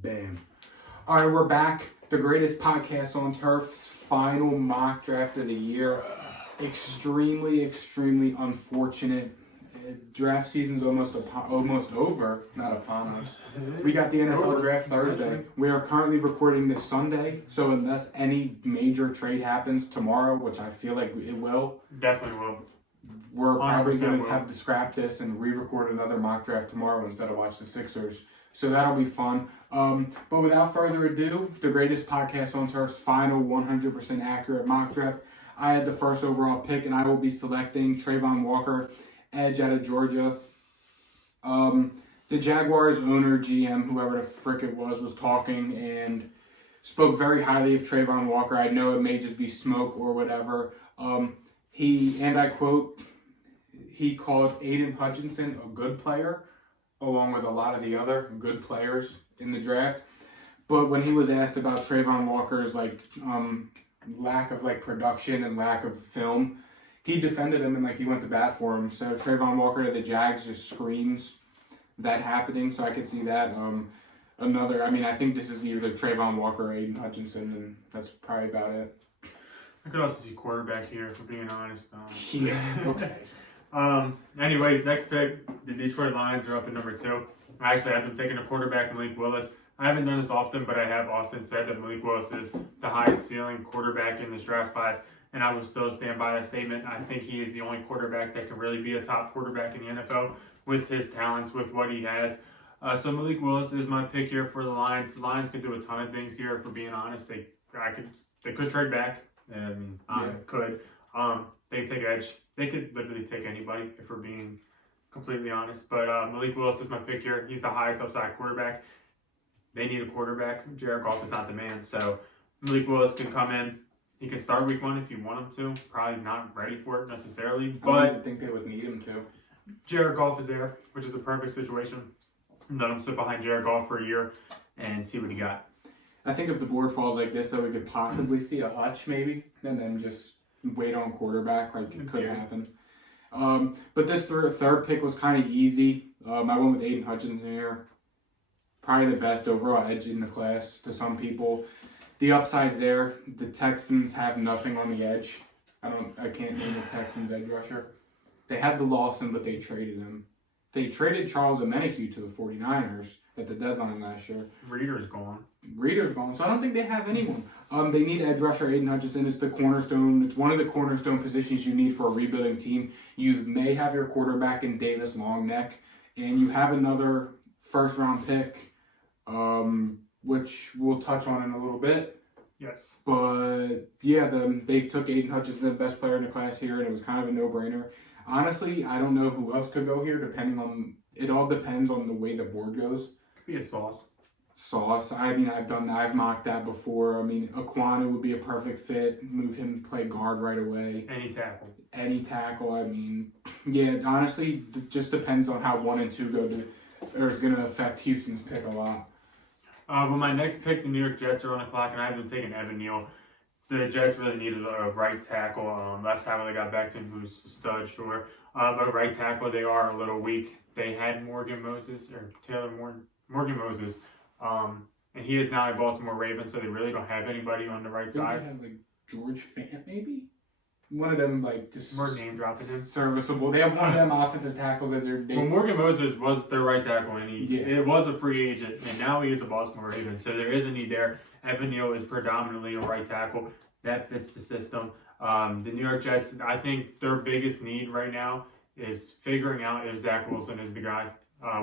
Bam. All right, we're back. The greatest podcast on turf's final mock draft of the year. Extremely unfortunate. Draft season's almost over, not upon us. We got the NFL draft Thursday. We are currently recording this Sunday, so unless any major trade happens tomorrow, which I feel like it will. Definitely will. We're probably going to have to scrap this and re-record another mock draft tomorrow instead of watch the Sixers. So that'll be fun. But without further ado, the greatest podcast on turf's final 100% accurate mock draft. I had the first overall pick, and I will be selecting Trayvon Walker, edge out of Georgia. The Jaguars owner, GM, whoever the frick it was talking and spoke very highly of Trayvon Walker. I know it may just be smoke or whatever. He, and I quote, he called Aiden Hutchinson a good player, along with a lot of the other good players in the draft. But when he was asked about Trayvon Walker's lack of production and lack of film, he defended him and he went to bat for him. So Trayvon Walker to the Jags just screams that happening. So I could see that. I think this is either Trayvon Walker or Aiden Hutchinson, and that's probably about it. I could also see quarterback here, for being honest. Yeah. Okay. Anyways, next pick, the Detroit Lions are up at number 2. I actually have them taking a quarterback, Malik Willis. I haven't done this often, but I have often said that Malik Willis is the highest ceiling quarterback in this draft class, and I will still stand by that statement. I think he is the only quarterback that can really be a top quarterback in the NFL with his talents, with what he has. So Malik Willis is my pick here for the Lions. The Lions could do a ton of things here, for being honest. They could trade back. Could. They could take edge. They could literally take anybody, if we're being completely honest. But Malik Willis is my pick here. He's the highest upside quarterback. They need a quarterback. Jared Goff is not the man. So Malik Willis can come in. He can start week 1 if you want him to. Probably not ready for it necessarily, but I don't think they would need him to. Jared Goff is there, which is a perfect situation. Let him sit behind Jared Goff for a year and see what he got. I think if the board falls like this, though, we could possibly see a Hutch maybe, and then just wait on quarterback. It could happen. But this third pick was kind of easy. I went with Aiden Hutchinson here. Probably the best overall edge in the class to some people. The upside's there. The Texans have nothing on the edge. I can't name the Texans edge rusher. They had the Lawson, but they traded him. They traded Charles Omenihu to the 49ers at the deadline last year. Reader's gone. So I don't think they have anyone. They need edge rusher. Aiden Hutchinson is the cornerstone. It's one of the cornerstone positions you need for a rebuilding team. You may have your quarterback in Davis Longneck, and you have another first-round pick, which we'll touch on in a little bit. Yes. But, yeah, they took Aiden Hutchinson, the best player in the class here, and it was kind of a no-brainer. Honestly, I don't know who else could go here, it all depends on the way the board goes. Could be a Sauce. I've mocked that before. Aquanu would be a perfect fit. Move him, play guard right away. Any tackle. Honestly, it just depends on how 1 and 2 go or it's going to affect Houston's pick a lot. With my next pick, the New York Jets are on the clock, and I have been taking Evan Neal. The Jets really needed a right tackle. Left tackle they got back to him, who's a stud, sure. But right tackle, they are a little weak. They had Morgan Moses, and he is now a Baltimore Raven, so they really don't have anybody on the right side. They have George Fant, maybe? One of them, just more name dropping him. Serviceable. They have one of them offensive tackles that they're dating. Well, Morgan Moses was their right tackle, and it was a free agent, and now he is a Baltimore Raven, so there is a need there. Evan Neal is predominantly a right tackle. That fits the system. The New York Jets, I think their biggest need right now is figuring out if Zach Wilson is the guy.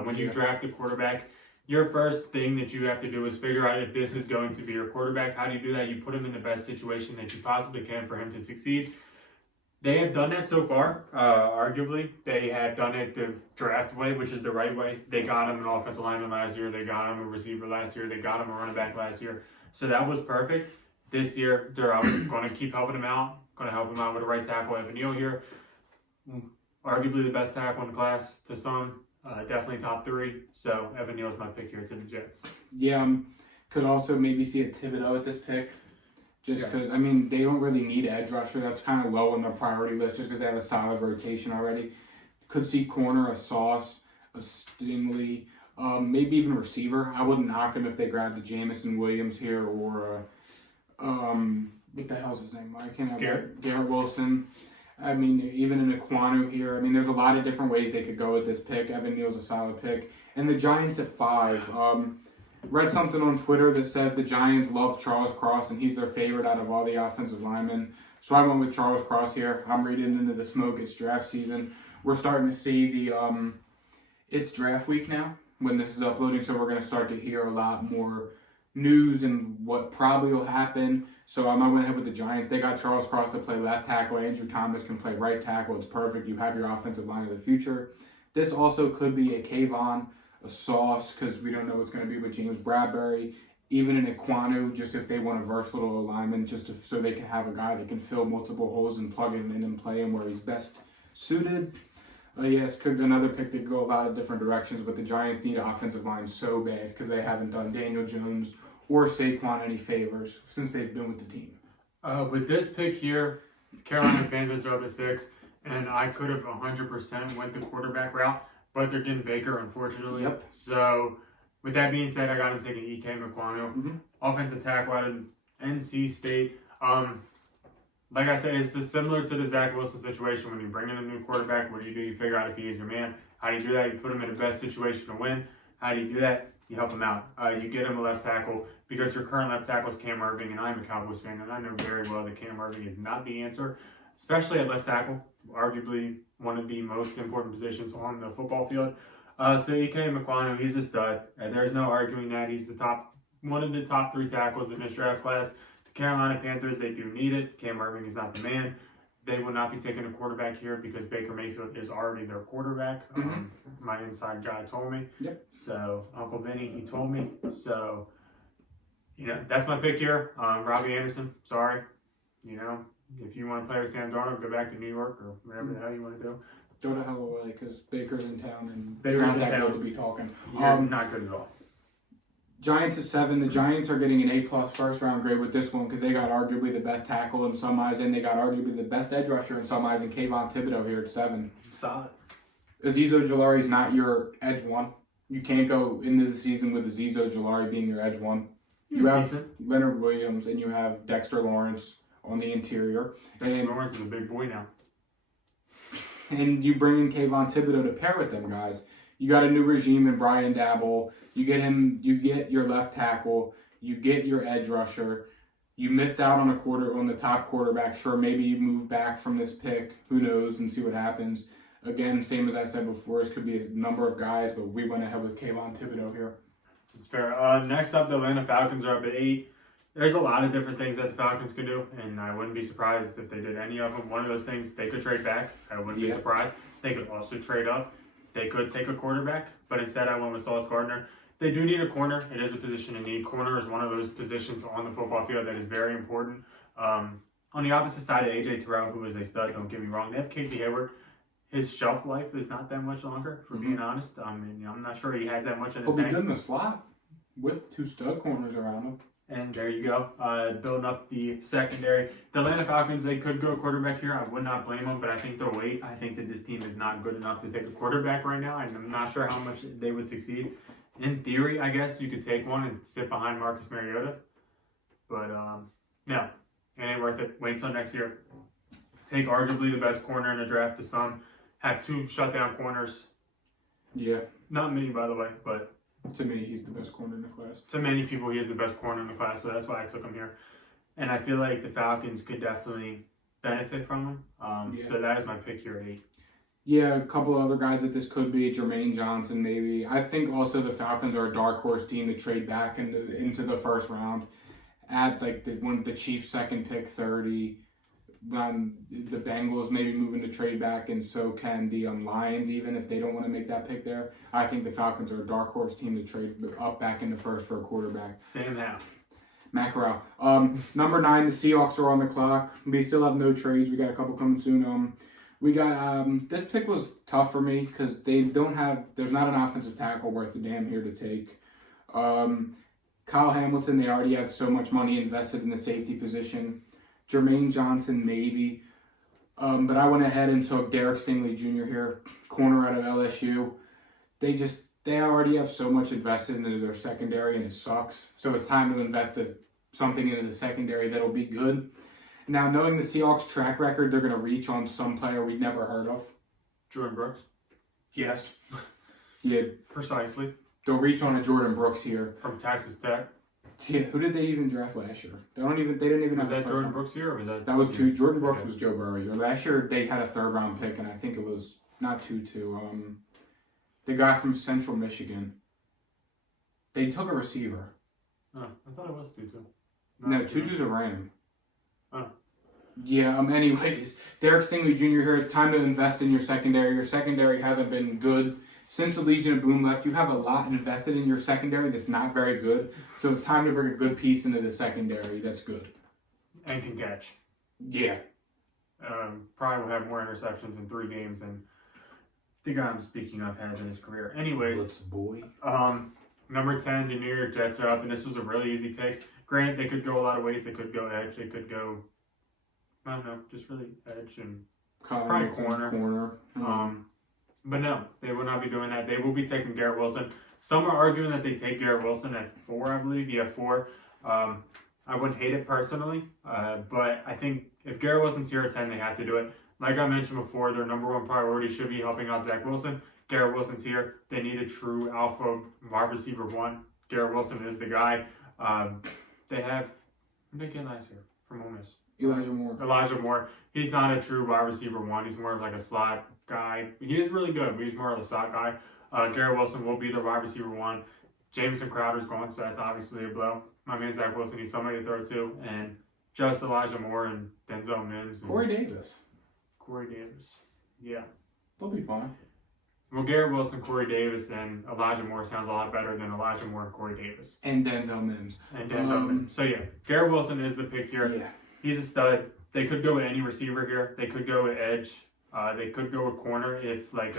When you draft a quarterback, your first thing that you have to do is figure out if this is going to be your quarterback. How do you do that? You put him in the best situation that you possibly can for him to succeed. They have done that so far, arguably. They have done it the draft way, which is the right way. They got him an offensive lineman last year. They got him a receiver last year. They got him a running back last year. So that was perfect. This year, they're going to keep helping him out. Going to help him out with a right tackle, Evan Neal here. Arguably the best tackle in the class to some. Definitely top 3. So Evan Neal is my pick here to the Jets. Yeah, could also maybe see a Thibodeau at this pick. Just because, they don't really need edge rusher. That's kind of low on their priority list just because they have a solid rotation already. Could see corner, a Sauce, a Stingley, maybe even receiver. I wouldn't knock him if they grabbed the Jamison Williams here or what the hell's his name? I can't remember. Garrett Wilson. I mean, even an Ekwonu here. I mean, there's a lot of different ways they could go with this pick. Evan Neal's a solid pick. And the Giants at 5. Read something on Twitter that says the Giants love Charles Cross and he's their favorite out of all the offensive linemen. So I went with Charles Cross here. I'm reading into the smoke. It's draft season. We're starting to see it's draft week now when this is uploading. So we're going to start to hear a lot more news and what probably will happen. So I went ahead with the Giants. They got Charles Cross to play left tackle. Andrew Thomas can play right tackle. It's perfect. You have your offensive line of the future. This also could be a Kayvon, a Sauce, because we don't know what's going to be with James Bradbury. Even an Ekwonu, just if they want a versatile alignment, so they can have a guy that can fill multiple holes and plug him in and play him where he's best suited. Yes, could be another pick that could go a lot of different directions, but the Giants need an offensive line so bad because they haven't done Daniel Jones or Saquon any favors since they've been with the team. With this pick here, Carolina Panthers are up at 6, and I could have 100% went the quarterback route, but they're getting Baker, unfortunately. Yep. So, with that being said, I got him taking E.K. Ekwonu, offensive tackle out of NC State. Like I said, it's just similar to the Zach Wilson situation. When you bring in a new quarterback, what do? You figure out if he is your man. How do you do that? You put him in the best situation to win. How do you do that? You help him out. You get him a left tackle because your current left tackle is Cam Irving, and I'm a Cowboys fan, and I know very well that Cam Irving is not the answer, especially at left tackle, arguably one of the most important positions on the football field. So E.K. Ekwonu, he's a stud. There's no arguing that. He's one of the top 3 tackles in this draft class. The Carolina Panthers, they do need it. Cam Irving is not the man. They will not be taking a quarterback here because Baker Mayfield is already their quarterback. My inside guy told me. Yep. So Uncle Vinny, he told me. So, that's my pick here. Robbie Anderson, sorry. If you want to play with Sam Darnold, go back to New York or whatever the hell you want to do. Go to hell away because Baker's in town and Baker's not in that town. good to be talking. Not good at all. Giants at 7. The Giants are getting an A+ first round grade with this one because they got arguably the best tackle in some eyes and they got arguably the best edge rusher in some eyes in Kayvon Thibodeau here at 7. Solid. Azeez Ojulari is not your edge 1. You can't go into the season with Azeez Ojulari being your edge 1. You have decent. Leonard Williams and you have Dexter Lawrence on the interior. Dexter Lawrence is a big boy now. And you bring in Kayvon Thibodeau to pair with them guys. You got a new regime in Brian Dabble. You get your left tackle. You get your edge rusher. You missed out on on the top quarterback. Sure, maybe you move back from this pick. Who knows, and see what happens. Again, same as I said before, this could be a number of guys, but we went ahead with Kayvon Thibodeau here. It's fair. Next up, the Atlanta Falcons are up at 8. There's a lot of different things that the Falcons could do, and I wouldn't be surprised if they did any of them. One of those things, they could trade back. I wouldn't be surprised. They could also trade up. They could take a quarterback, but instead I went with Sauce Gardner. They do need a corner. It is a position in need. Corner is one of those positions on the football field that is very important. On the opposite side of A.J. Terrell, who is a stud, don't get me wrong, they have Casey Hayward. His shelf life is not that much longer, for being honest. I'm not sure he has that much in the tank. He'll be good in the slot with 2 stud corners around him. And there you go, building up the secondary. The Atlanta Falcons, they could go quarterback here. I would not blame them, but I think they'll wait. I think that this team is not good enough to take a quarterback right now, and I'm not sure how much they would succeed. In theory, I guess you could take one and sit behind Marcus Mariota, but no, it ain't worth it. Wait until next year. Take arguably the best corner in the draft to some. Have 2 shutdown corners. Yeah. Not me, by the way, but to me, he's the best corner in the class. To many people, he is the best corner in the class, so that's why I took him here. And I feel like the Falcons could definitely benefit from him. So that is my pick here at 8. Yeah, a couple other guys that this could be, Jermaine Johnson maybe. I think also the Falcons are a dark horse team to trade back into the first round at the Chiefs' second pick, 30. The Bengals maybe moving to trade back, and so can the Lions, even if they don't want to make that pick there. I think the Falcons are a dark horse team to trade up back in the first for a quarterback. Sam Howell. Matt Corral. Number 9, the Seahawks are on the clock. We still have no trades. We got a couple coming soon. We got this pick was tough for me because there's not an offensive tackle worth a damn here to take. Kyle Hamilton, they already have so much money invested in the safety position. Jermaine Johnson, maybe. But I went ahead and took Derek Stingley Jr. here, corner out of LSU. They already have so much invested into their secondary, and it sucks. So it's time to invest something into the secondary that'll be good. Now, knowing the Seahawks' track record, they're going to reach on some player we'd never heard of. Jordan Brooks. Yes. Yeah. Precisely. They'll reach on a Jordan Brooks here. From Texas Tech. Yeah, who did they even draft last year? They didn't even Was have that Jordan Brooks here, or was that? That was two. Jordan Brooks was Joe Burrow. Last year they had a 3rd round pick, and I think it was not Tutu. The guy from Central Michigan. They took a receiver. Oh, I thought it was Tutu. No, Tutu's a Ram. Oh. Yeah. Anyways, Derek Stingley Jr. here. It's time to invest in your secondary. Your secondary hasn't been good since the Legion of Boom left. You have a lot invested in your secondary that's not very good. So it's time to bring a good piece into the secondary that's good. And can catch. Yeah. Probably will have more interceptions in 3 games than the guy I'm speaking of has in his career. Anyways. What's boy? Number 10, the New York Jets are up, and this was a really easy pick. Granted, they could go a lot of ways. They could go edge. They could go, I don't know, just really edge and probably corner. But no, they will not be doing that. They will be taking Garrett Wilson. Some are arguing that they take Garrett Wilson at 4, I believe. Yeah, 4. I wouldn't hate it personally, but I think if Garrett Wilson's here at 10, they have to do it. Like I mentioned before, their number 1 priority should be helping out Zach Wilson. Garrett Wilson's here. They need a true alpha wide receiver 1. Garrett Wilson is the guy. They have, who did they get last year from Ole Miss? Elijah Moore. He's not a true wide receiver 1. He's more of like a slot guy. He is really good, but he's more of a slot guy. Garrett Wilson will be the wide receiver 1. Jamison Crowder's gone, so that's obviously a blow. My man Zach Wilson needs somebody to throw to, and just Elijah Moore and Denzel Mims. And Corey Davis. Yeah. They'll be fine. Well, Garrett Wilson, Corey Davis, and Elijah Moore sounds a lot better than Elijah Moore and Corey Davis. And Denzel Mims. So, yeah, Garrett Wilson is the pick here. Yeah. He's a stud. They could go with any receiver here. They could go with edge. They could go with corner if, like,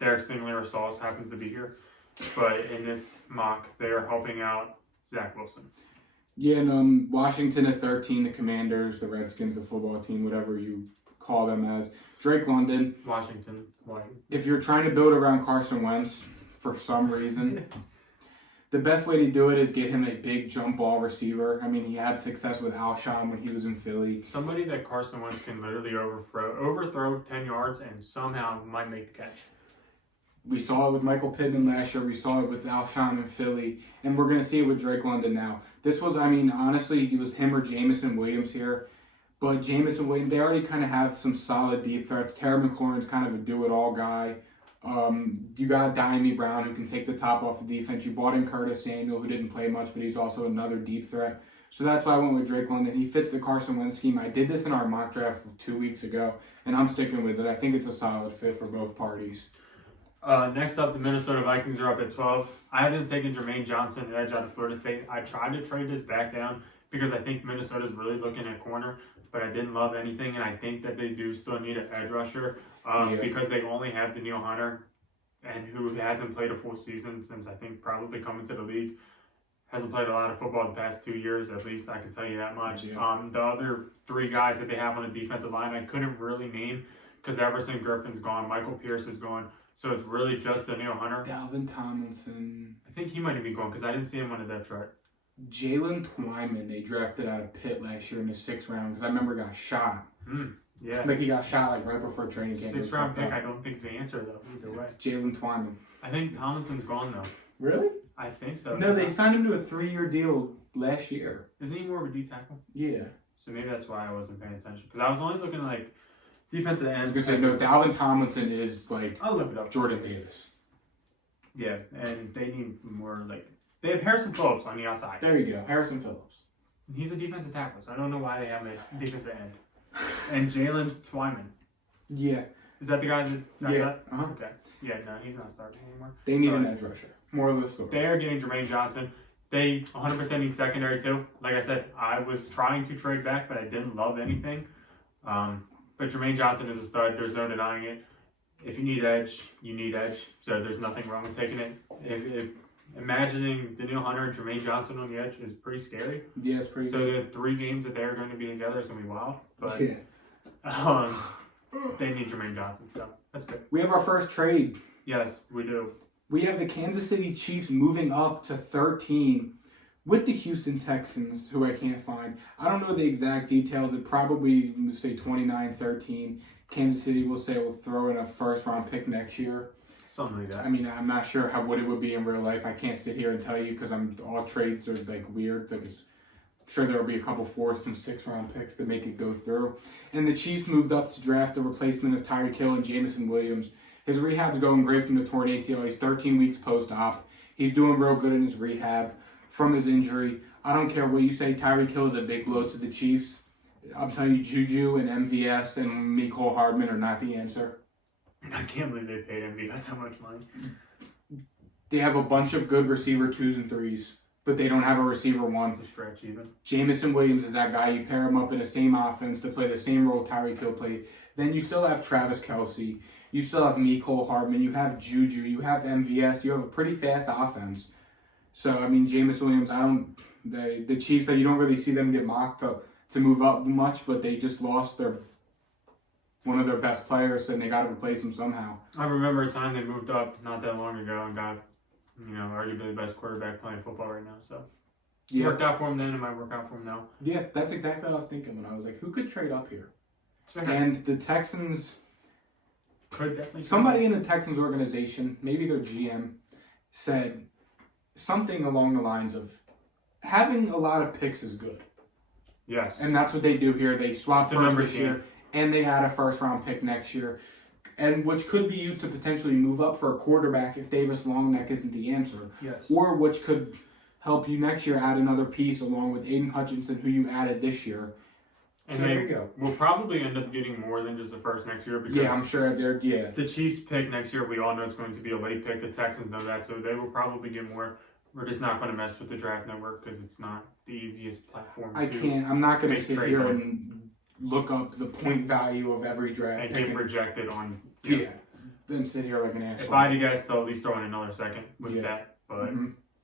Derek Stingley or Sauce happens to be here. But in this mock, they are helping out Zach Wilson. Yeah, and Washington at 13, the Commanders, the Redskins, the football team, whatever you call them as. Drake London. Washington. If you're trying to build around Carson Wentz for some reason, the best way to do it is get him a big jump ball receiver. I mean, he had success with Alshon when he was in Philly. Somebody that Carson Wentz can literally overthrow 10 yards and somehow might make the catch. We saw it with Michael Pittman last year. We saw it with Alshon in Philly. And we're going to see it with Drake London now. This was, I mean, honestly, it was him or Jamison Williams here. But Jamison Williams, they already kind of have some solid deep threats. Terry McLaurin's kind of a do-it-all guy. You got Diami Brown, who can take the top off the defense. You brought in Curtis Samuel, who didn't play much, but he's also another deep threat. So that's why I went with Drake London. He fits the Carson Wentz scheme. I did this in our mock draft 2 weeks ago, and I'm sticking with it. I think it's a solid fit for both parties. Next up, the Minnesota Vikings are up at 12. I hadn't taken Jermaine Johnson, edge out of Florida State. I tried to trade this back down because I think Minnesota's really looking at corner, but I didn't love anything, and I think that they do still need an edge rusher because they only have Danielle Hunter, and who hasn't played a full season since I think probably coming to the league. Hasn't played a lot of football the past 2 years, at least I can tell you that much. Yeah. The other 3 guys that they have on the defensive line, I couldn't really name because Everson Griffin's gone, Michael Pierce is gone. So it's really just Danielle Hunter. Dalvin Tomlinson. I think he might be gone because I didn't see him on the depth chart. Jalen Twyman, they drafted out of Pitt last year in the 6th round because I remember got shot. Yeah. Like he got shot like right before training camp. 6th round pick, I don't think is the answer though, either way. Jalen Twyman. I think Tomlinson's gone though. Really? I think so. No, they signed him to a 3-year deal last year. Isn't he more of a D tackle? Yeah. So maybe that's why I wasn't paying attention because I was only looking like defensive ends. I was gonna say no. Dalvin Tomlinson is like I'll look it up. Jordan Davis. Yeah, and they need more like they have Harrison Phillips on the outside. There you go, Harrison Phillips. He's a defensive tackle, so I don't know why they have a defensive end. And Jalen Twyman. Yeah. Is that the guy that? Yeah. Okay. Yeah, no, he's not starting anymore. They need an edge rusher. More of the story. They are getting Jermaine Johnson. They 100% need secondary too. Like I said, I was trying to trade back, but I didn't love anything. But Jermaine Johnson is a stud. There's no denying it. If you need edge, you need edge. So there's nothing wrong with taking it. If imagining Danielle Hunter and Jermaine Johnson on the edge is pretty scary. Yeah, it's pretty good. The 3 games that they're going to be together is going to be wild. But yeah. They need Jermaine Johnson, so that's good. We have our first trade. Yes, we do. we have the Kansas City Chiefs moving up to 13 with the Houston Texans, who I can't find. I don't know the exact details. It probably say 29-13. Kansas City will say will throw in a first-round pick next year. Something like that. I mean, I'm not sure what it would be in real life. I can't sit here and tell you because all trades are like weird. Like I'm sure there will be a couple 4th and 6th round picks to make it go through. And the Chiefs moved up to draft the replacement of Tyreek Hill and Jameson Williams. His rehab's going great from the torn ACL. He's 13 weeks post-op. He's doing real good in his rehab from his injury. I don't care what you say. Tyreek Hill is a big blow to the Chiefs. I'm telling you, Juju and MVS and Mecole Hardman are not the answer. I can't believe they paid MVS so much money. They have a bunch of good receiver 2s and 3s, but they don't have a receiver 1. To stretch even. Jameson Williams is that guy. You pair him up in the same offense to play the same role Tyreek Hill played. Then you still have Travis Kelce. You still have Mecole Hardman. You have Juju. You have MVS. You have a pretty fast offense. So, I mean, Jameson Williams, the Chiefs, you don't really see them get mocked to move up much, but they just lost one of their best players, and they got to replace him somehow. I remember a time they moved up not that long ago and got, arguably the best quarterback playing football right now. So, it worked out for him then. It might work out for him now. Yeah, that's exactly what I was thinking when I was like, who could trade up here? And the Texans, could definitely. Somebody in the Texans organization, maybe their GM, said something along the lines of, having a lot of picks is good. Yes. And that's what they do here. They swap first this year, and they add a first-round pick next year, and which could be used to potentially move up for a quarterback if Davis Longneck isn't the answer. Yes. Or which could help you next year add another piece along with Aiden Hutchinson, who you added this year. And so there you go. We'll probably end up getting more than just the first next year because I'm sure the Chiefs pick next year, we all know it's going to be a late pick. The Texans know that, so they will probably get more. We're just not going to mess with the draft network because it's not the easiest platform. I'm not going to sit here and look up the point value of every draft and get rejected on. Then sit here like an asshole. If I had to guess, they'll at least throw in another second with that, but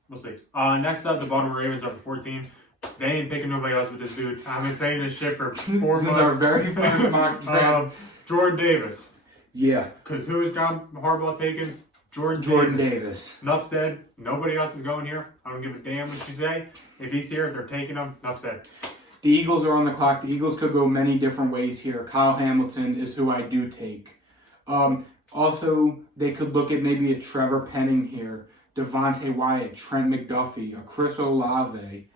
we'll see. Next up, the Baltimore Ravens are for 14. They ain't picking nobody else but this dude. I've been saying this shit for 4 months. Since our very first mock draft. Jordan Davis. Yeah. Because who is John Harbaugh taking? Jordan Davis. Enough said. Nobody else is going here. I don't give a damn what you say. If he's here, they're taking him. Enough said. The Eagles are on the clock. The Eagles could go many different ways here. Kyle Hamilton is who I do take. Also, they could look at maybe a Trevor Penning here. Devontae Wyatt, Trent McDuffie, a Chris Olave,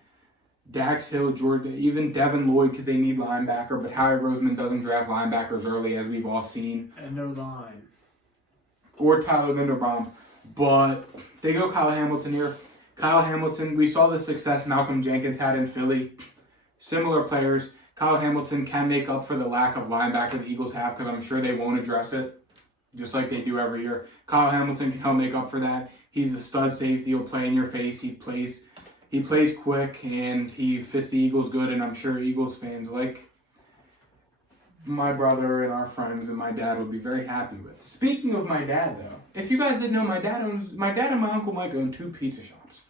Dax Hill, Jordan, even Devin Lloyd because they need linebacker, but Howie Roseman doesn't draft linebackers early as we've all seen. And no line. Or Tyler Linderbaum. But they go Kyle Hamilton here. Kyle Hamilton, we saw the success Malcolm Jenkins had in Philly. Similar players. Kyle Hamilton can make up for the lack of linebacker the Eagles have because I'm sure they won't address it, just like they do every year. Kyle Hamilton can help make up for that. He's a stud safety. He'll play in your face. He plays quick, and he fits the Eagles good, and I'm sure Eagles fans like my brother and our friends and my dad would be very happy with. Speaking of my dad, though, if you guys didn't know, my dad and my Uncle Mike own 2 pizza shops.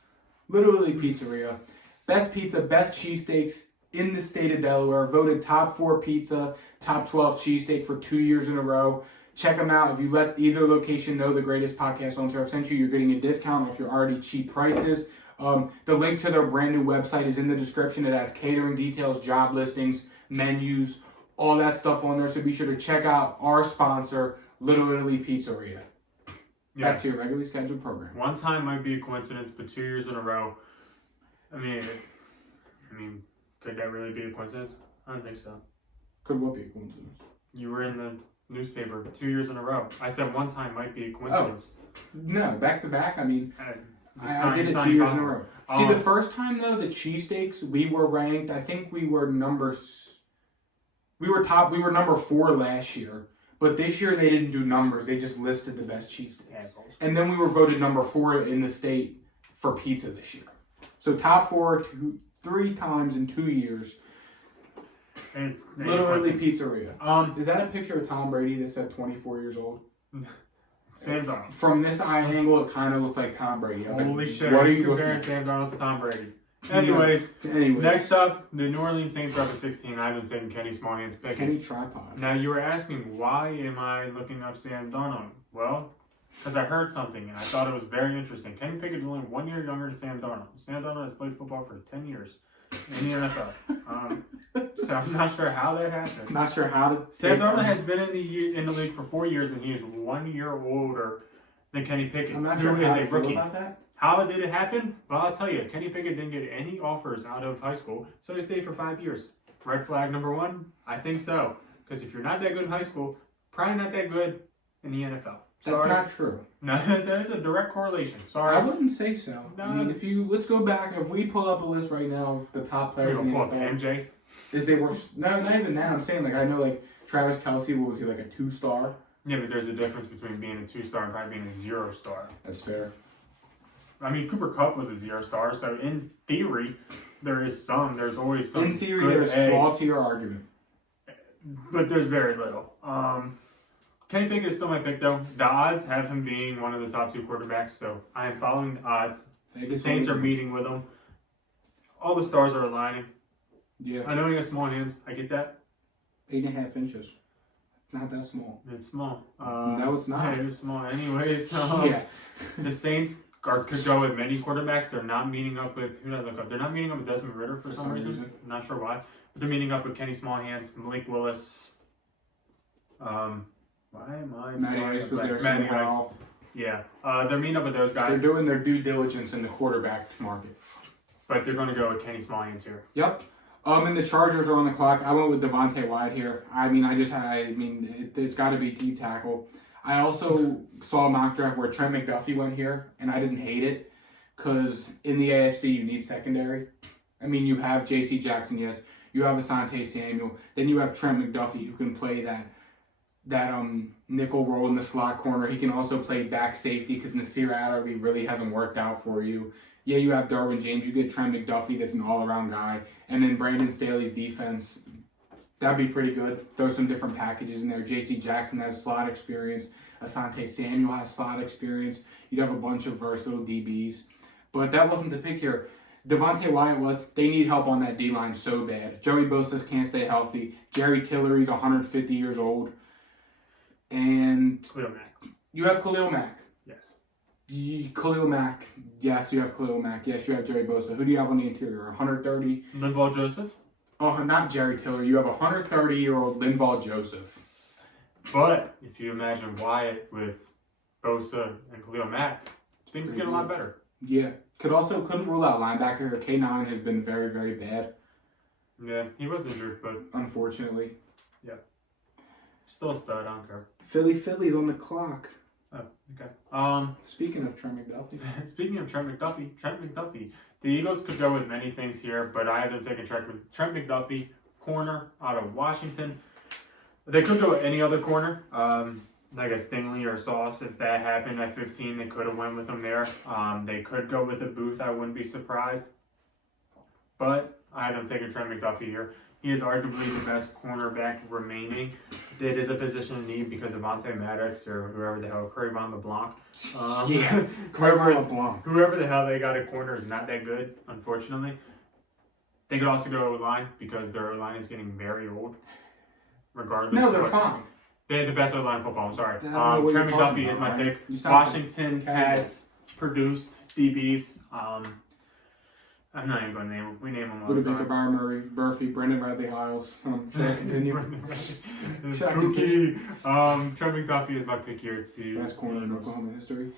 Literally pizzeria. Best pizza, best cheesesteaks in the state of Delaware. Voted top 4 pizza, top 12 cheesesteak for 2 years in a row. Check them out. If you let either location know the greatest podcast on turf sent you, you're getting a discount off your already cheap prices. The link to their brand new website is in the description. It has catering details, job listings, menus, all that stuff on there. So be sure to check out our sponsor, Literally Pizzeria. Yes. Back to your regularly scheduled program. One time might be a coincidence, but 2 years in a row. I mean, could that really be a coincidence? I don't think so. Could what be a coincidence? You were in the newspaper 2 years in a row. I said one time might be a coincidence. No, back to back. I mean, I did it 2 years in a row. Oh. See, the first time though, the cheesesteaks, we were ranked. I think we were number 4 last year. But this year they didn't do numbers. They just listed the best cheesesteaks. And then we were voted number 4 in the state for pizza this year. So top 4 3 times in 2 years. And Literally Pizzeria. Is that a picture of Tom Brady that said 24 years old? Sam Darnold. From this eye angle, it kind of looked like Tom Brady. I was Holy like, shit! What are you you comparing Sam Darnold to Tom Brady? Anyways, next up, the New Orleans Saints are up at 16. I've been taking Kenny Smallhand's pick. Kenny Tripod. Now you were asking, why am I looking up Sam Darnold? Well, because I heard something and I thought it was very interesting. Kenny Pickett is only 1 year younger than Sam Darnold. Sam Darnold has played football for 10 years in the NFL. So I'm not sure how that happened. Not sure how to. Sam Darnold has been in the league for 4 years, and he is 1 year older than Kenny Pickett, I'm not who sure is how a I feel rookie. about that. How did it happen? Well, I'll tell you. Kenny Pickett didn't get any offers out of high school, so he stayed for 5 years. Red flag number one? I think so. Because if you're not that good in high school, probably not that good in the NFL. That's not true. No, there's a direct correlation. Sorry. I wouldn't say so. No. I mean, let's go back. If we pull up a list right now of the top players in the pull up NFL, MJ. is they were not even that. I'm saying, like, I know, like, Travis Kelce, what was he, like a 2-star? Yeah, but there's a difference between being a 2-star and probably being a 0-star. That's fair. I mean, Cooper Kupp was a 0-star, so in theory, there's always some. In theory, good there's eggs, flaw to your argument. but there's very little. Kenny Pickett is still my pick, though. The odds have him being one of the top 2 quarterbacks, so I am following the odds. The Saints are meeting with him. All the stars are aligning. Yeah. I know he has small hands. I get that. 8.5 inches. Not that small. It's small. No, it's not. Yeah, it was small. Anyways, Yeah. the Saints could go with many quarterbacks. They're not meeting up with, who did I look up? They're not meeting up with Desmond Ritter for some reason. I'm not sure why. But they're meeting up with Kenny Smallhands, Malik Willis. Why am I? Matty Ice was there. Matty Ice. Yeah. They're meeting up with those guys. They're doing their due diligence in the quarterback market. But they're going to go with Kenny Smallhands here. Yep. And the Chargers are on the clock. I went with Devontae Wyatt here. It's got to be D tackle. I also saw a mock draft where Trent McDuffie went here, and I didn't hate it because in the AFC you need secondary. I mean, you have J.C. Jackson, yes. You have Asante Samuel. Then you have Trent McDuffie who can play that nickel role in the slot corner. He can also play back safety because Nasir Adderley really hasn't worked out for you. Yeah, you have Darwin James. You get Trent McDuffie, that's an all-around guy. And then Brandon Staley's defense, that'd be pretty good. Throw some different packages in there. J.C. Jackson has slot experience. Asante Samuel has slot experience. You'd have a bunch of versatile DBs. But that wasn't the pick here. Devontae Wyatt was. They need help on that D-line so bad. Joey Bosa can't stay healthy. Jerry Tillery's 150 years old. And Khalil Mack. You have Khalil Mack. Yes. Khalil Mack. Yes, you have Khalil Mack. Yes, you have Jerry Bosa. Who do you have on the interior? 130? Linval Joseph. Oh, not Jerry Tiller. You have a 130-year-old Linval Joseph. But if you imagine Wyatt with Bosa and Khalil Mack, things get a lot better. Yeah. Couldn't rule out linebacker. K9 has been very, very bad. Yeah, he was injured, but unfortunately. Yeah. Still a stud, I don't care. Philly's on the clock. Oh, okay. Speaking of Trent McDuffie. Speaking of Trent McDuffie. The Eagles could go with many things here, but I have them taking Trent McDuffie, corner out of Washington. They could go with any other corner. Like a Stingley or Sauce, if that happened at 15, they could have went with him there. They could go with a Booth, I wouldn't be surprised. But I have them taking Trent McDuffie here. He is arguably the best cornerback remaining. It is a position in need because of Vontae Maddox or whoever the hell, Crevon LeBlanc. Crevon LeBlanc. Whoever the hell they got at corner is not that good, unfortunately. They could also go O-line because their O-line is getting very old. Regardless. No, they're fine. They're the best O-line in football, I'm sorry. Trent McDuffie is my pick. Washington has produced DBs. I'm not even going to name them. We name them all the time. Byron Murray, Burfy, Brendan Radley Hiles. Should I continue? Trent McDuffie is my pick here too. Best corner in Oklahoma history.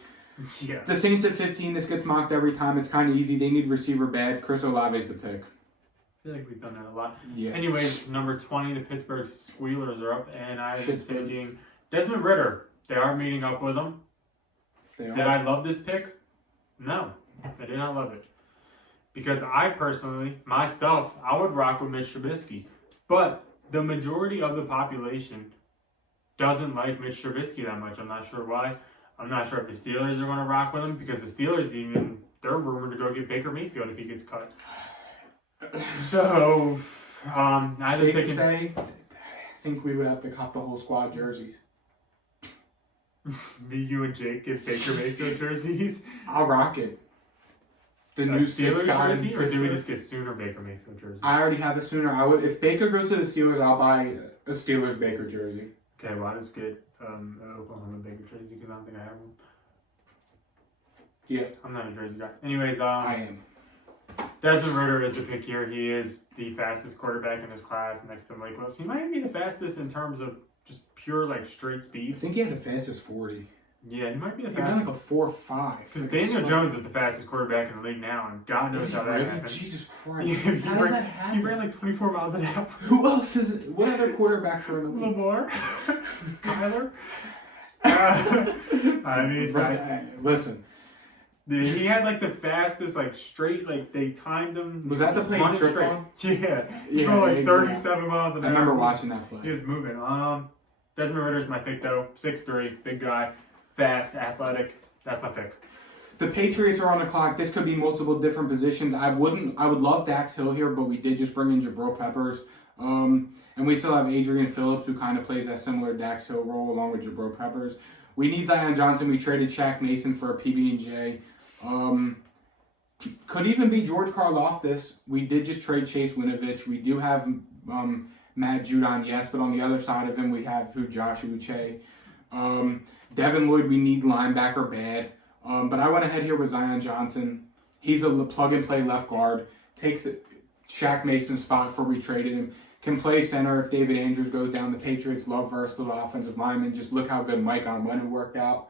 Yeah. The Saints at 15. This gets mocked every time. It's kind of easy. They need receiver bad. Chris Olave is the pick. I feel like we've done that a lot. Yeah. Anyways, number 20, the Pittsburgh Squealers are up, and I'm taking Desmond Ritter. They are meeting up with them. Did I love this pick? No, I did not love it. Because I personally, myself, I would rock with Mitch Trubisky. But the majority of the population doesn't like Mitch Trubisky that much. I'm not sure why. I'm not sure if the Steelers are going to rock with him because the Steelers they're rumored to go get Baker Mayfield if he gets cut. So, I think we would have to cop the whole squad jerseys. Me, you, and Jake get Baker Mayfield jerseys. I'll rock it. The new Steelers jersey, or do we just get Sooner Baker Mayfield jersey? I already have a Sooner. If Baker goes to the Steelers, I'll buy a Steelers Baker jersey. Okay, well, let's get Oklahoma Baker jersey because I don't think I have one. Yeah. I'm not a jersey guy. Anyways, I am. Desmond Ridder is the pick here. He is the fastest quarterback in his class next to Mike Willis. He might be the fastest in terms of just pure, like, straight I speed. think he had the fastest 40. Yeah, he might be the He fastest. ran like a 4.5. Because Daniel Jones is the fastest quarterback in the league now, and God knows how that really? happened. Jesus Christ. How does that happen? He ran like 24 miles an hour. Who else is it? What other quarterbacks are in the league? Lamar? Kyler? I mean, listen. He had like the fastest, like straight, like they timed him. Was that the play he tripped on? Yeah. He went like 37 miles an hour. I remember watching that play. He was moving. Desmond Ritter's my pick though. 6'3", big guy, fast, athletic. That's my pick. The Patriots are on the clock. This could be multiple different positions. I would love Dax Hill here, but we did just bring in Jabril Peppers. And we still have Adrian Phillips, who kind of plays that similar Dax Hill role along with Jabril Peppers. We need Zion Johnson. We traded Shaq Mason for a PB&J. Could even be George Karlaftis. We did just trade Chase Winovich. We do have Matt Judon, yes, but on the other side of him, we have Joshua Uche. Devin Lloyd, we need linebacker bad. But I went ahead here with Zion Johnson. He's a plug-and-play left guard. Takes Shaq Mason's spot for we traded him. Can play center if David Andrews goes down. The Patriots love versatile offensive linemen. Just look how good Mike Onwenu worked out.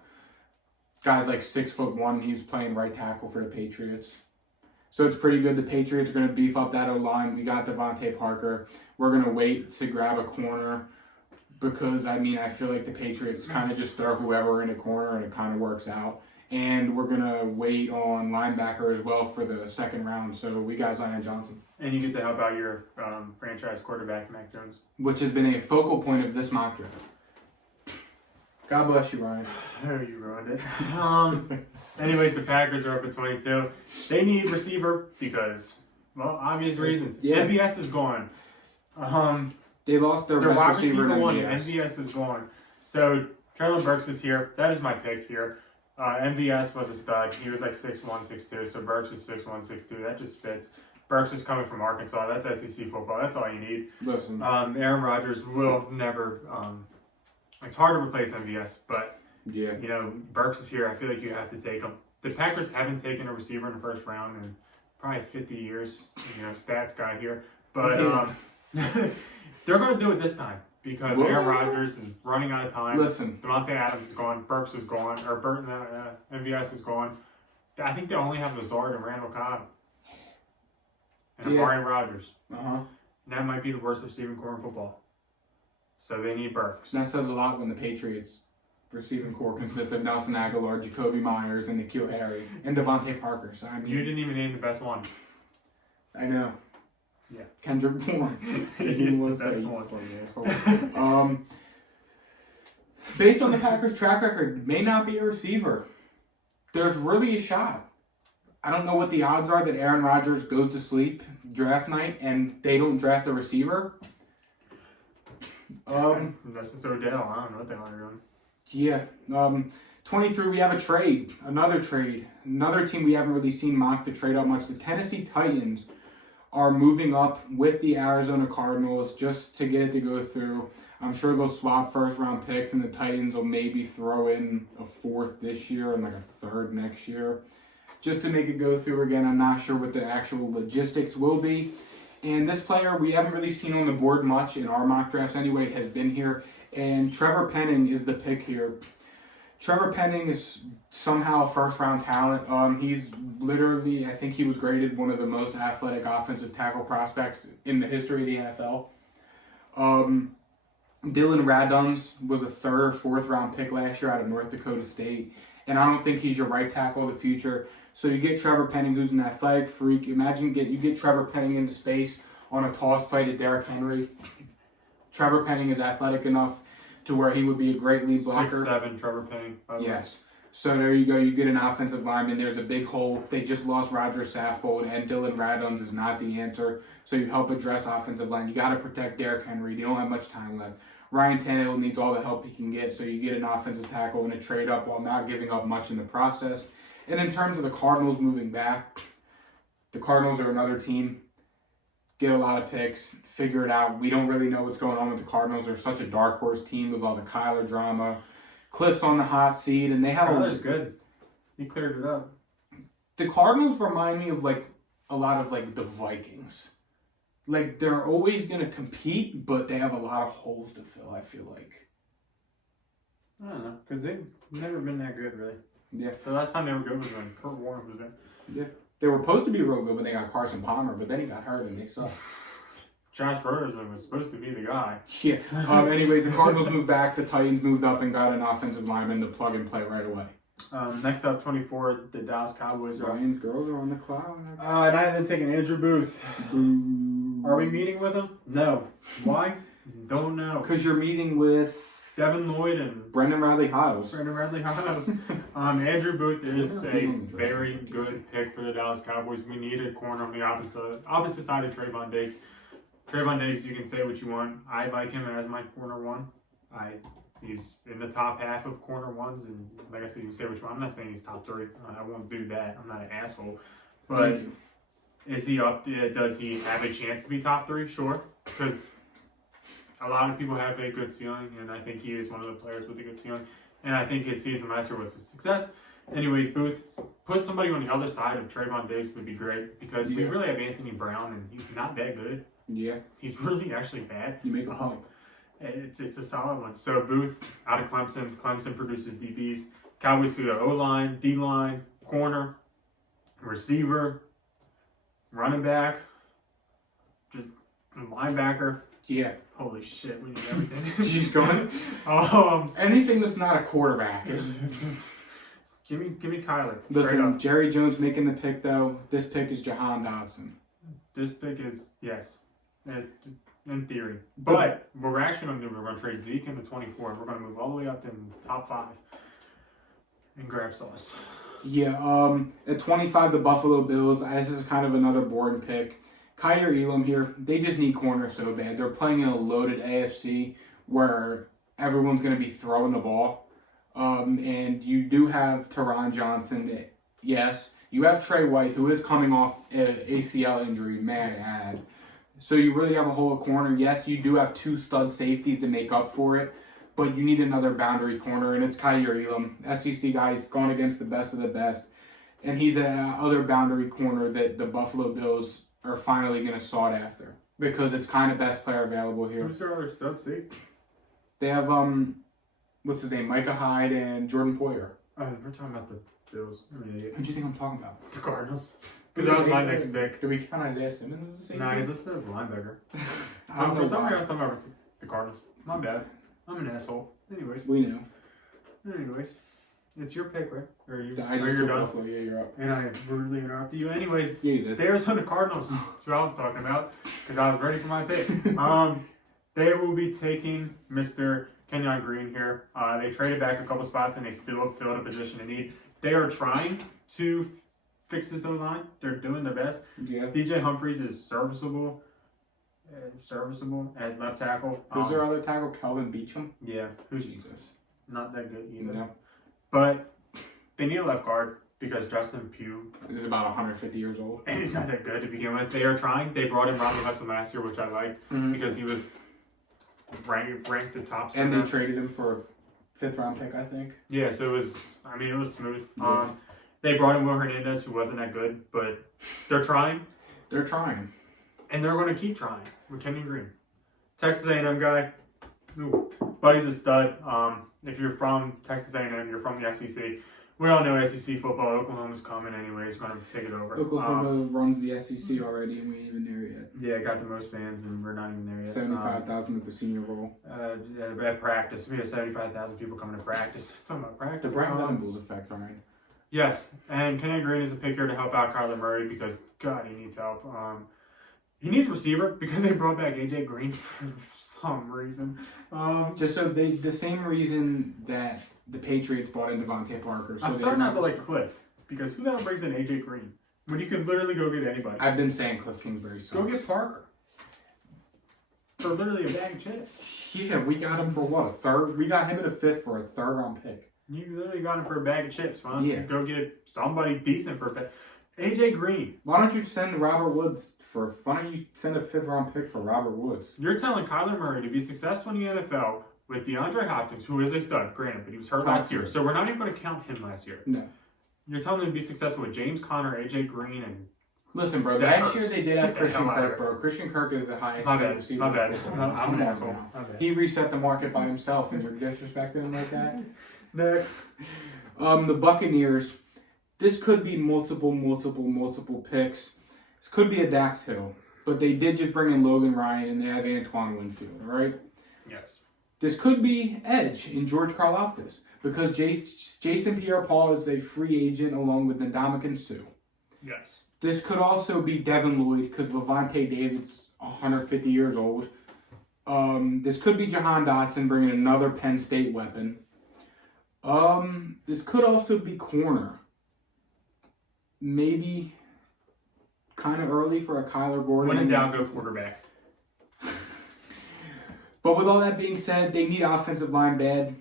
Guy's like 6'1", and he's playing right tackle for the Patriots. So it's pretty good. The Patriots are going to beef up that O-line. We got Devontae Parker. We're going to wait to grab a corner because, I feel like the Patriots kind of just throw whoever in a corner, and it kind of works out. And we're going to wait on linebacker as well for the second round. So we got Zion Johnson. And you get to help out your franchise quarterback, Mac Jones. Which has been a focal point of this mock draft. God bless you, Ryan. Oh, you ruined it. Anyways, the Packers are up at 22. They need receiver because, well, obvious reasons. Yeah. MVS is gone. They lost their best wide receiver in one. MVS. MVS is gone. So Treylon Burks is here. That is my pick here. MVS was a stud. He was like 6'1", 6'2". So Burks is 6'1", 6'2". That just fits. Burks is coming from Arkansas. That's SEC football. That's all you need. Listen. Aaron Rodgers will never. It's hard to replace MVS, but yeah, Burks is here. I feel like you have to take him. The Packers haven't taken a receiver in the first round in probably 50 years. Stats guy here, but they're going to do it this time because Aaron Rodgers is running out of time. Listen, Devontae Adams is gone. Burks is gone, or MVS is gone. I think they only have Lazard and Randall Cobb and Amari Rodgers. That might be the worst receiving core in football. So they need Burks. That says a lot when the Patriots receiving core consists of Nelson Aguilar, Jacoby Myers, and N'Keal Harry, and Devontae Parker. So you didn't even name the best one. I know. Yeah. Kendrick Bourne. He's the best one. Based on the Packers' track record, may not be a receiver. There's really a shot. I don't know what the odds are that Aaron Rodgers goes to sleep draft night and they don't draft a receiver. Unless it's Odell. I don't know what the hell they're doing. Yeah. 23, we have a trade. Another team we haven't really seen mock the trade up much. The Tennessee Titans are moving up with the Arizona Cardinals just to get it to go through. I'm sure they'll swap first-round picks, and the Titans will maybe throw in a fourth this year and like a third next year just to make it go through again. I'm not sure what the actual logistics will be. And this player we haven't really seen on the board much in our mock drafts anyway has been here. And Trevor Penning is the pick here. Trevor Penning is somehow a first-round talent. He's literally, I think he was graded one of the most athletic offensive tackle prospects in the history of the NFL. Dylan Radunz was a third or fourth-round pick last year out of North Dakota State. And I don't think he's your right tackle of the future. So you get Trevor Penning, who's an athletic freak. Imagine you get Trevor Penning into space on a toss play to Derrick Henry. Trevor Penning is athletic enough to where he would be a great lead blocker. 6'7", Trevor Penning. Yes. So there you go. You get an offensive lineman. There's a big hole. They just lost Roger Saffold, and Dylan Radunz is not the answer. So you help address offensive line. You got to protect Derrick Henry. You don't have much time left. Ryan Tannehill needs all the help he can get, so you get an offensive tackle and a trade up while not giving up much in the process. And in terms of the Cardinals moving back, the Cardinals are another team. get a lot of picks, figure it out. We don't really know what's going on with the Cardinals. They're such a dark horse team with all the Kyler drama. Cliff's on the hot seat, and they have Kyler's good. He cleared it up. The Cardinals remind me of like a lot of like the Vikings. Like they're always gonna compete, but they have a lot of holes to fill. I feel like. I don't know, because they've never been that good, really. Yeah. The last time they were good was when Kurt Warner was there. Yeah. They were supposed to be real good when they got Carson Palmer, but then he got hurt and they sucked. Josh Rosen was supposed to be the guy. Yeah. Anyways, the Cardinals moved back. The Titans moved up and got an offensive lineman to plug and play right away. Next up, 24, the Dallas Cowboys. Ryan's girls are on the cloud. And I haven't taken Andrew Booth. Are we meeting with him? No. Why? Don't know. Because you're meeting with Devin Lloyd and Brendan Riley-Hiles. Andrew Booth is a very good pick for the Dallas Cowboys. We need a corner on the opposite side of Trayvon Diggs. Trayvon Diggs, you can say what you want. I like him as my corner one. He's in the top half of corner ones, and like I said, you can say what you want. I'm not saying he's top 3. I won't do that. I'm not an asshole. But is he up? Does he have a chance to be top 3? Sure, because a lot of people have a good ceiling, and I think he is one of the players with a good ceiling. And I think his season last year was a success. Anyways, Booth, put somebody on the other side of Trayvon Diggs would be great, because we really have Anthony Brown, and he's not that good. Yeah. He's really actually bad. You make a point. It's a solid one. So Booth out of Clemson. Clemson produces DBs. Cowboys could go O-line, D-line, corner, receiver, running back, just linebacker. Yeah. Holy shit, we need everything. She's going. Anything that's not a quarterback is. Give me Kyler. Listen, Jerry Jones making the pick though. This pick is Jahan Dotson. This pick is in theory, but what we're actually going to do, we're going to trade Zeke into 24, and we're going to move all the way up to the top 5 and grab Sauce. Yeah. At 25, the Buffalo Bills. This is kind of another boring pick. Kyer Elam here. They just need corner so bad. They're playing in a loaded AFC where everyone's going to be throwing the ball. And you do have Teron Johnson. Yes. You have Trey White, who is coming off an ACL injury, may I add. So you really have a hole at corner. Yes, you do have 2 stud safeties to make up for it, but you need another boundary corner, and it's Kyer Elam. SEC guy. He's gone against the best of the best, and he's the other boundary corner that the Buffalo Bills are finally going to sought after because it's kind of best player available here. Who's their other stud safety? They have, what's his name, Micah Hyde and Jordan Poyer. We're talking about the Bills. Who do you think I'm talking about? The Cardinals. Because that was my next pick. Do we count Isaiah Simmons as the same? Nah, he's listed as a linebacker. For some reason, I was talking about the Cardinals. My bad. I'm an asshole. Anyways. We knew. Anyways. It's your pick, right? Or you're done? Buffalo. Yeah, you're up. And I brutally interrupted you. Anyways, yeah, you did. The Arizona Cardinals. That's what I was talking about. Because I was ready for my pick. They will be taking Mr. Kenyon Green here. They traded back a couple spots, and they still have filled a position in need. They are trying to fix this O-line. They're doing their best. Yeah. DJ Humphries is serviceable at left tackle. Who's their other tackle? Calvin Beachum? Yeah. Who's Jesus? Not that good either. No. But they need a left guard because Justin Pugh is about 150 years old. And he's not that good to begin with. They are trying. They brought in Rodney Hudson last year, which I liked because he was ranked the top center. And they traded him for a 5th round pick, I think. Yeah, so it was smooth. Yeah. They brought in Will Hernandez, who wasn't that good, but they're trying. They're trying. And they're going to keep trying with Kenyon Green. Texas A&M guy. Ooh, Buddy's a stud. If you're from Texas A&M, you're from the SEC. We all know SEC football. Oklahoma's coming anyway. He's going to take it over. Oklahoma runs the SEC already, and we ain't even there yet. Yeah, got the most fans, and we're not even there yet. 75,000 with the Senior Bowl. At practice. We have 75,000 people coming to practice. Talking about practice. The Brent Venables effect, Ryan. Yes, and Kenyon Green is a pick here to help out Kyler Murray because, God, he needs help. He needs receiver because they brought back A.J. Green for some reason. Just so the same reason that the Patriots bought in Devontae Parker. So I'm starting out to like Cliff because who the hell brings in A.J. Green when you could literally go get anybody? I've been saying Cliff Kingsbury sucks. Go get Parker for literally a bag of chips. Yeah, we got him for what, a 3rd? We got him in a 5th for a 3rd round pick. You literally got him for a bag of chips. Why don't you go get somebody decent for a bag? A.J. Green. Why don't you send Robert Woods why don't you send a 5th-round pick for Robert Woods? You're telling Kyler Murray to be successful in the NFL with DeAndre Hopkins, who is a stud, granted, but he was hurt last year. So we're not even going to count him last year. No. You're telling him to be successful with James Conner, AJ Green, and listen, bro. Last year they did have Christian Kirk, bro. Christian Kirk is the highest receiver. My bad. I'm an asshole. He reset the market by himself, and you're disrespecting him like that. Next, the Buccaneers. This could be multiple picks. This could be a Dax Hill, but they did just bring in Logan Ryan, and they have Antoine Winfield. All right. Yes. This could be edge in George Karlaftis because Jason Pierre-Paul is a free agent along with Ndamukong Suh. Yes. This could also be Devin Lloyd because Levante David's 150 years old. This could be Jahan Dotson bringing another Penn State weapon. This could also be corner. Maybe kind of early for a Kyler Gordon. When in doubt, go quarterback. But with all that being said, they need offensive line bad.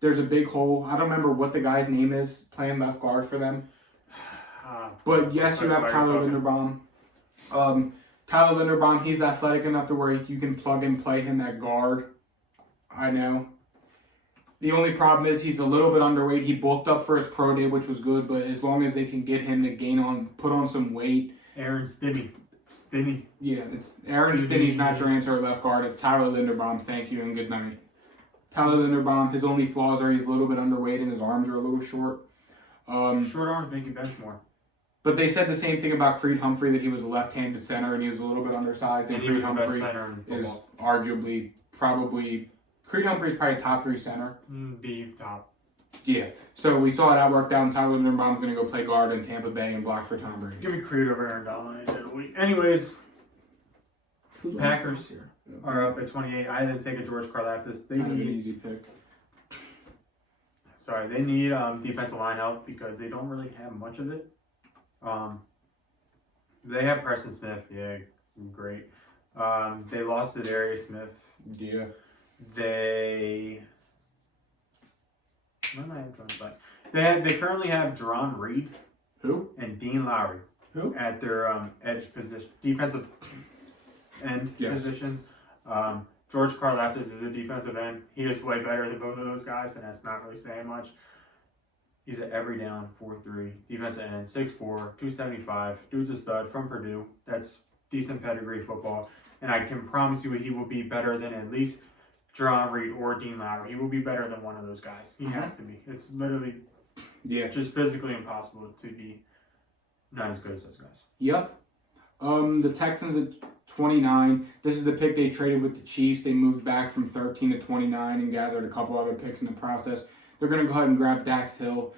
There's a big hole. I don't remember what the guy's name is playing left guard for them. But yes, you have Tyler Linderbaum. Tyler Linderbaum, he's athletic enough to where you can plug and play him at guard. I know. The only problem is he's a little bit underweight. He bulked up for his pro day, which was good. But as long as they can get him to put on some weight. Aaron Stinney. Yeah, it's Aaron Stinney's not your answer at left guard. It's Tyler Linderbaum. Thank you and good night. Tyler Linderbaum, his only flaws are he's a little bit underweight and his arms are a little short. Short arms make you bench more. But they said the same thing about Creed Humphrey, that he was a left-handed center and he was a little bit undersized. And Creed Humphrey is arguably Creed Humphrey's probably top 3 center. The top. Yeah. So we saw that worked out, and Tyler Linderbaum's going to go play guard in Tampa Bay and block for Tom Brady. Give me Creed over Aaron Donald. Anyways, Packers are up at 28. I didn't take a George Karlaftis. They need an easy pick. Sorry, they need defensive line help because they don't really have much of it. They have Preston Smith. Yeah, great. They lost to Darius Smith. Yeah. They currently have Jerron Reed. Who? And Dean Lowry. Who? At their edge position, defensive end positions. George Karlaftis is a defensive end. He is way better than both of those guys, and that's not really saying much. He's at every down, 4'3", defensive end, 6'4", 275. Dude's a stud from Purdue. That's decent pedigree football. And I can promise you he will be better than at least Jerron Reed or Dean Lowry. He will be better than one of those guys. He has to be. It's literally just physically impossible to be not as good as those guys. Yep. The Texans at 29. This is the pick they traded with the Chiefs. They moved back from 13 to 29 and gathered a couple other picks in the process. They're going to go ahead and grab Dax Hill.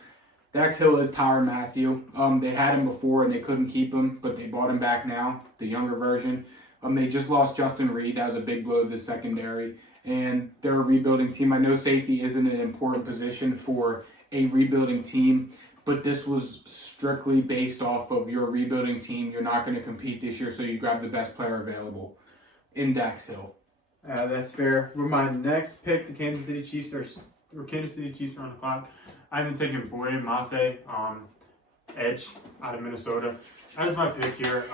Dax Hill is Tyrann Mathieu. They had him before and they couldn't keep him, but they bought him back now, the younger version. They just lost Justin Reed. That was a big blow to the secondary. And they're a rebuilding team. I know safety isn't an important position for a rebuilding team, but this was strictly based off of your rebuilding team. You're not going to compete this year, so you grab the best player available in Dax Hill. That's fair. With my next pick, the Kansas City Chiefs are on the clock. I've been taking Boye Mafe, edge out of Minnesota. That is my pick here.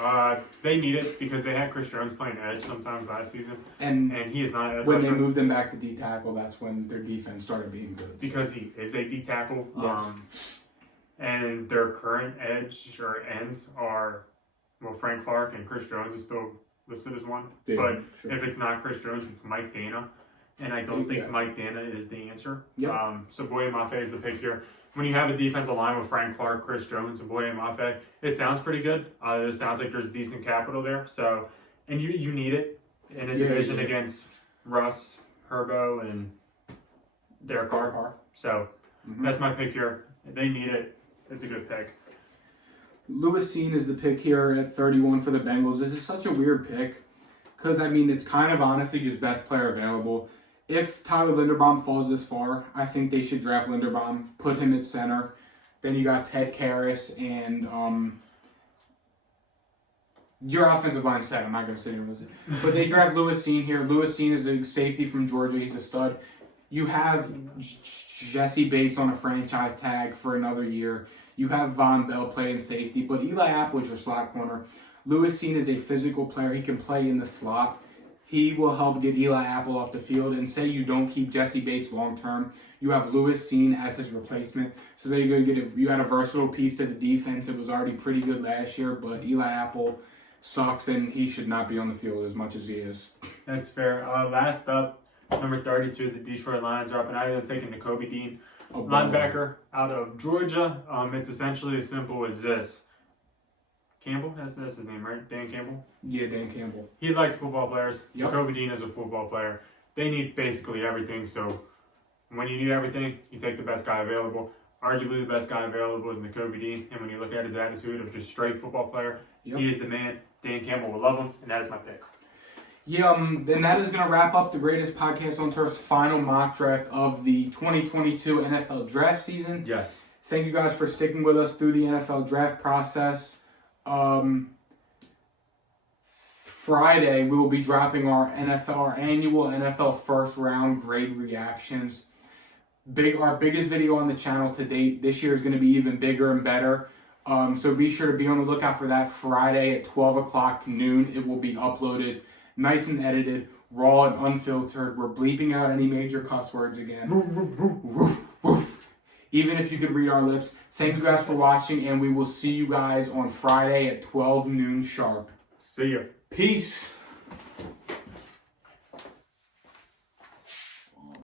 They need it because they had Chris Jones playing edge sometimes last season, and he is not edge. When they moved him back to D tackle, that's when their defense started being good. Because he is a D tackle. Yes. And their current edge or ends are, Frank Clark and Chris Jones is still listed as one. Yeah, but sure. If it's not Chris Jones, it's Mike Dana. And I don't think Mike Dana is the answer. Yep. So Boye Mafe is the pick here. When you have a defensive line with Frank Clark, Chris Jones, and Boye Mafe, it sounds pretty good. It sounds like there's decent capital there. So, and you need it in a division against Russ, Herbo, and Derek Carr. So that's my pick here. They need it. It's a good pick. Lewis Seen is the pick here at 31 for the Bengals. This is such a weird pick because, it's kind of honestly just best player available. If Tyler Linderbaum falls this far, I think they should draft Linderbaum, put him at center. Then you got Ted Karras and your offensive line set. I'm not going to sit here with it. But they draft Lewis Seen here. Lewis Seen is a safety from Georgia. He's a stud. You have Jesse Bates on a franchise tag for another year. You have Von Bell playing safety, but Eli Apple is your slot corner. Lewis Cine is a physical player. He can play in the slot. He will help get Eli Apple off the field. And say you don't keep Jesse Bates long term, you have Lewis Cine as his replacement. So there you go. You got a versatile piece to the defense. It was already pretty good last year, but Eli Apple sucks, and he should not be on the field as much as he is. That's fair. Last up, number 32, the Detroit Lions are up, and I'm taking Nakobe Dean, linebacker out of Georgia. It's essentially as simple as this. Campbell, that's his name, right? Dan Campbell? Yeah, Dan Campbell. He likes football players. Yep. Nakobe Dean is a football player. They need basically everything, so when you need everything, you take the best guy available. Arguably the best guy available is Nakobe Dean, and when you look at his attitude of just straight football player, he is the man. Dan Campbell will love him, and that is my pick. Yeah, then that is going to wrap up the greatest podcast on turf's final mock draft of the 2022 NFL draft season. Yes. Thank you guys for sticking with us through the NFL draft process. Friday, we will be dropping our annual NFL first round grade reactions. Our biggest video on the channel to date. This year is going to be even bigger and better. So be sure to be on the lookout for that Friday at 12 o'clock noon. It will be uploaded nice and edited, raw and unfiltered. We're bleeping out any major cuss words again. Even if you could read our lips. Thank you guys for watching, and we will see you guys on Friday at 12 noon sharp. See ya. Peace.